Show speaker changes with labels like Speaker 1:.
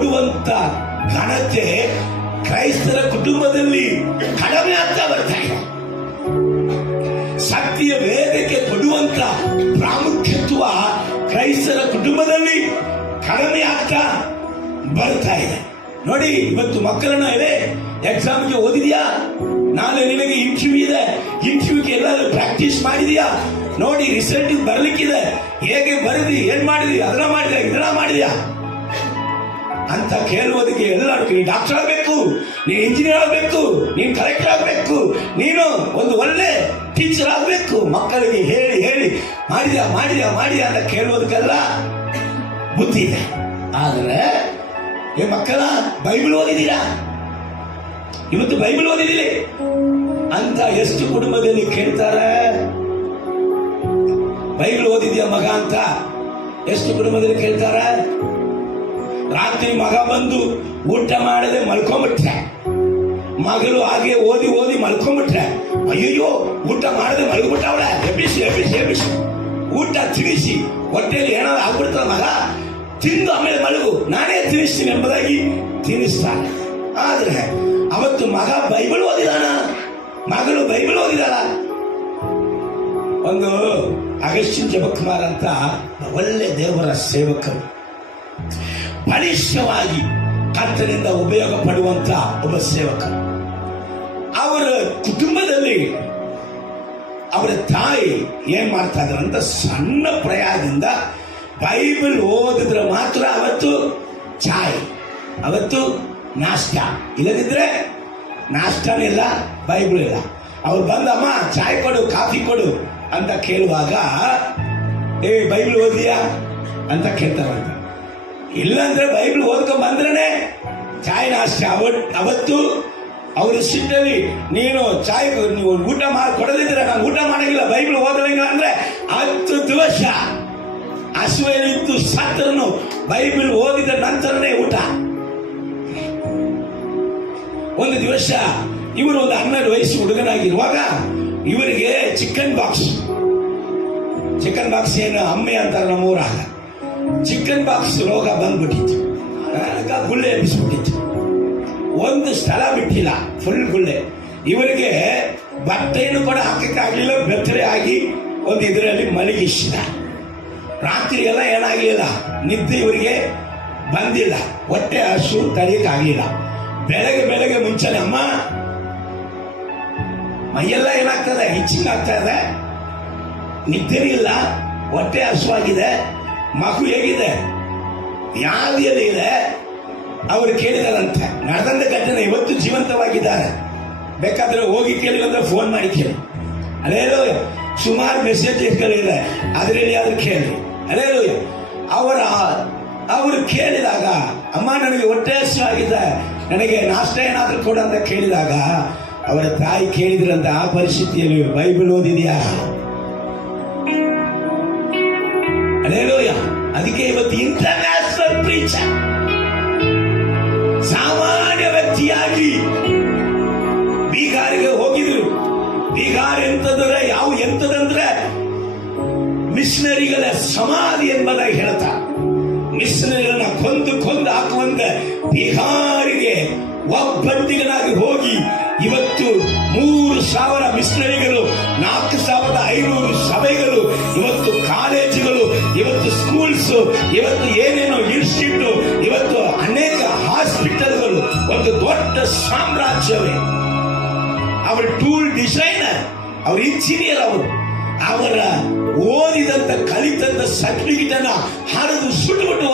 Speaker 1: ಘನತೆ ಕ್ರೈಸ್ತರ ಕುಟುಂಬದಲ್ಲಿ ಕಡಿಮೆ ಆಗ್ತಾ ಬರ್ತಾ ಇದೆ ಶಕ್ತಿಯ ವೇದಕ್ಕೆ ಕೊಡುವಂತ ಪ್ರಾಮುಖ್ಯತ್ವ ಕ್ರೈಸ್ತರ ಕುಟುಂಬದಲ್ಲಿ ಕಡಿಮೆ ಆಗ್ತಾ ಬರ್ತಾ ಇದೆ. ನೋಡಿ, ಇವತ್ತು ಮಕ್ಕಳನ್ನ ಇದೆ ಎಕ್ಸಾಮ್ಗೆ ಓದಿದ್ಯಾ? ನಾಳೆ ನಿನಗೆ ಇಂಟರ್ವ್ಯೂ ಇದೆ. ಇಂಟರ್ವ್ಯೂಗೆ ಎಲ್ಲಾದ್ರೂ ಪ್ರಾಕ್ಟೀಸ್ ಮಾಡಿದ್ಯಾ? ನೋಡಿ ರಿಸಲ್ಟ್ ಬರ್ಲಿಕ್ಕಿದೆ. ಹೇಗೆ ಬರೆದಿ, ಏನ್ ಮಾಡಿದಿ, ಅದನ್ನ ಮಾಡಿದ್ಯಾ, ಇದನ್ನ ಮಾಡಿದ್ಯಾ? ಅಂತ ಕೇಳುವುದಕ್ಕೆ ಎಲ್ಲರೂ ನೀನು ಡಾಕ್ಟರ್ ಆಗಬೇಕು, ನೀನು ಇಂಜಿನಿಯರ್ ಆಗಬೇಕು, ನೀನು ಕಲೆಕ್ಟರ್ ಆಗಬೇಕು, ನೀನು ಒಂದು ಒಳ್ಳೆ ಟೀಚರ್ ಆಗಬೇಕು. ಮಕ್ಕಳಿಗೆ ಹೇಳಿ ಹೇಳಿ ಮಾಡಿದ ಮಾಡಿದ ಮಾಡಿದ ಅಂತ ಕೇಳುವುದಕ್ಕೆಲ್ಲ ಬುದ್ಧಿ ಇದೆ. ಆದರೆ, ಏ ಮಕ್ಕಳ, ಬೈಬಲ್ ಓದಿದ್ದೀರಾ? ಇವತ್ತು ಬೈಬಲ್ ಓದಿದ್ದೀರಿ? ಅಂತ ಎಷ್ಟು ಕುಟುಂಬದಲ್ಲಿ ಕೇಳ್ತಾರೆ? ಬೈಬಲ್ ಓದಿದ್ಯಾ ಮಗ ಅಂತ ಎಷ್ಟು ಕುಟುಂಬದಲ್ಲಿ ಕೇಳ್ತಾರೆ? ರಾತ್ರಿ ಮಗ ಬಂದು ಊಟ ಮಾಡದೆ ಮಲ್ಕೊಂಬಿಟ್ರೆ. ಮಗಳು ಹಾಗೆ ಓದಿ ಓದಿ ಮಲ್ಕೊಂಬಿಟ್ರೆ. ಅಯ್ಯಯ್ಯೋ, ಊಟ ಮಾಡದೆ ಮಲ್ಕೊಂಬಿಟ್ಟವಳೆ ಎಬ್ಬಿಸಿ ಎಬ್ಬಿಸಿ ಎಬ್ಬಿಸಿ. ಊಟ ತಿಳಿಸಿ ಹೊಟ್ಟೆಯಲ್ಲಿ ಏನಾದ್ರು ಆಗ್ಬಿಡ್ತಾರ ಮಗ? ತಿಂದು ಆಮೇಲೆ ಮಲಗು. ನಾನೇ ತಿನ್ನಿಸ್ತೀನಿ ಎಂಬುದಾಗಿ ತಿನ್ನಿಸ್ತಾನೆ. ಆದ್ರೆ ಅವತ್ತು ಮಗ ಬೈಬಲ್ ಓದಿದಾನ? ಮಗಳು ಬೈಬಲ್ ಓದಿದಾಳ? ಒಂದು ಅಗಸ್ಟಿನ್ ಜಪಕುಮಾರ್ ಅಂತ ಒಳ್ಳೆ ದೇವರ ಸೇವಕರು. ಬಲಿಷ್ಠವಾಗಿ ಕರ್ತನಿಂದ ಉಪಯೋಗ ಪಡುವಂತ ಒಬ್ಬ ಸೇವಕ. ಅವರ ಕುಟುಂಬದಲ್ಲಿ ಅವರ ತಾಯಿ ಏನ್ ಮಾಡ್ತಾ ಅಂತ ಸಣ್ಣ ಪ್ರಯಾದಿಂದ ಬೈಬಲ್ ಓದಿದ್ರೆ ಮಾತ್ರ ಅವತ್ತು ಚಾಯ್, ಅವತ್ತು ನಾಷ್ಟ. ಇಲ್ಲದಿದ್ರೆ ನಾಷ್ಟನೇ ಇಲ್ಲ, ಬೈಬಲ್ ಇಲ್ಲ. ಅವ್ರು ಬಂದಮ್ಮ, ಚಾಯ್ ಕೊಡು, ಕಾಫಿ ಕೊಡು ಅಂತ ಕೇಳುವಾಗ, ಏ, ಬೈಬಲ್ ಓದಿಯಾ ಅಂತ ಕೇಳ್ತಾರಂತ. ಇಲ್ಲಾಂದ್ರೆ ಬೈಬಲ್ ಓದ್ಕೊಂಡ್ ಬಂದ್ರೆ ಚಾಯ್ ನಾಶ ಅವತ್, ಅವತ್ತು ಅವ್ರ ಸಿಟ್ಟಲ್ಲಿ ನೀನು ಚಾಯ್ ನೀವು ಊಟ ಮಾಡಿ ಕೊಡದಿದ್ರೆ ನಾನು ಊಟ ಮಾಡಂಗಿಲ್ಲ, ಬೈಬಲ್ ಓದಲಿಲ್ಲ ಅಂದ್ರೆ ಹತ್ತು ದಿವಸ ಹಸುವೆನಿದ್ದು ಸತ್ತರನು ಬೈಬಲ್ ಓದಿದ ನಂತರನೇ ಊಟ. ಒಂದು ದಿವಸ ಇವರು ಒಂದು ಹನ್ನೆರಡು ವಯಸ್ಸು ಹುಡುಗನಾಗಿರುವಾಗ ಇವರಿಗೆ ಚಿಕನ್ ಬಾಕ್ಸ್. ಚಿಕನ್ ಬಾಕ್ಸ್ ಏನು ಅಮ್ಮೆ ಅಂತಾರೆ ನಮ್ಮೂರಾಗ. ಚಿಕನ್ ಬಾಕ್ಸ್ ರೋಗ ಬಂದ್ಬಿಟ್ಟಿತ್ತು. ಗುಳ್ಳೆ ಎಬ್ಬಿಸ್ಬಿಟ್ಟಿತ್ತು. ಒಂದು ಸ್ಥಳ ಬಿಟ್ಟಿಲ್ಲ ಫುಲ್ ಗುಳ್ಳೆ. ಇವರಿಗೆ ಬಟ್ಟೆಯನ್ನು ಕೂಡ ಹಾಕಕ್ಕಾಗಲಿಲ್ಲ ಬೆತ್ತರೆ ಆಗಿ ಒಂದು ಇದರಲ್ಲಿ ಮಲಗಿಸಿದ. ರಾತ್ರಿ ಎಲ್ಲ ಏನಾಗಲಿಲ್ಲ, ನಿದ್ದೆ ಇವರಿಗೆ ಬಂದಿಲ್ಲ. ಹೊಟ್ಟೆ ಹಸು ತಡೆಯಕ್ಕಾಗಲಿಲ್ಲ. ಬೆಳಗ್ಗೆ ಬೆಳಗ್ಗೆ ಮುಂಚೆನೆ, ಅಮ್ಮ, ಮೈಯೆಲ್ಲ ಏನಾಗ್ತದೆ ಹೆಚ್ಚಿಗೆ ಆಗ್ತಾ ಇದೆ? ನಿದ್ದೆ ಇಲ್ಲ. ಹೊಟ್ಟೆ ಹಸುವಾಗಿದೆ. ಮಗು ಹೇಗಿದೆ? ಯಾವ್ದಿಯಲ್ಲಿ ಇದೆ. ಅವರು ಕೇಳಿದಾರಂತೆ ನಡೆದಂತ ಘಟನೆ ಇವತ್ತು ಜೀವಂತವಾಗಿದ್ದಾರೆ. ಬೇಕಾದ್ರೆ ಹೋಗಿ ಕೇಳಿದ್ರೆ ಫೋನ್ ಮಾಡಿ ಕೇಳಿ. ಅದೇನೋ ಸುಮಾರು ಮೆಸೇಜಸ್ಗಳಿದೆ ಅದರಲ್ಲಿ ಆದ್ರೂ ಕೇಳಿ. ಅದೇ ಅವರ ಅವರು ಕೇಳಿದಾಗ, ಅಮ್ಮ, ನನಗೆ ಹೊಟ್ಟೆ ಹಸಿವಾಗಿದೆ ನನಗೆ ನಾಷ್ಟ ಏನಾದರೂ ಕೊಡು ಅಂತ ಕೇಳಿದಾಗ, ಅವರ ತಾಯಿ ಕೇಳಿದ್ರಂತ, ಆ ಪರಿಸ್ಥಿತಿಯಲ್ಲಿ ಬೈಬಲ್ ಓದಿದ್ಯಾ? ಅದಕ್ಕೆ ಇವತ್ತು ಇಂಟರ್ನ್ಯಾಷನಲ್ ಪ್ರೀಚರ್ ಸಾಮಾನ್ಯ ವ್ಯಕ್ತಿಯಾಗಿ ಬೀಗಾರಿಗೆ ಹೋಗಿದ್ರು. ಬೀಗಾರ್ ಎಂತಂದ್ರೆ ಯಾವ ಎಂತದಂದ್ರೆ ಮಿಷನರಿಗಳ ಸಮಾಧಿ ಎಂಬುದಾಗಿ ಹೇಳ್ತಾರೆ ಮಿಷನರಿಗಳನ್ನ ಕೊಂದು ಕೊಂದು ಹಾಕುವಂತೆ ಬಿಹಾರಿಗೆ ಒಬ್ಬಂದಿಗನಾಗಿ ಹೋಗಿ ಇವತ್ತು ಮೂರು ಸಾವಿರ ಮಿಷನರಿಗಳು, ನಾಲ್ಕು ಸಾವಿರದ ಐನೂರು ಸಭೆಗಳು ಇವತ್ತು ಕಾಲೇಜುಗಳು ಇವತ್ತು ಸ್ಕೂಲ್ಸು, ಇವತ್ತು ಏನೇನೋ ಇನ್ಸ್ಟಿಟ್ಯೂಟ್, ಇವತ್ತು ಅನೇಕ ಹಾಸ್ಪಿಟಲ್ಗಳು, ಒಂದು ದೊಡ್ಡ ಸಾಮ್ರಾಜ್ಯವೇ. ಅವರ ಟೂಲ್ ಡಿಸೈನರ್, ಅವ್ರ ಇಂಜಿನಿಯರ್ ಅವರು, ಅವರ ಓದಿದಂತ, ಕಲಿತಂತ ಸರ್ಟಿಫಿಕೇಟ್ ಹರಿದು ಸುಟ್ಟುಬಿಟ್ಟು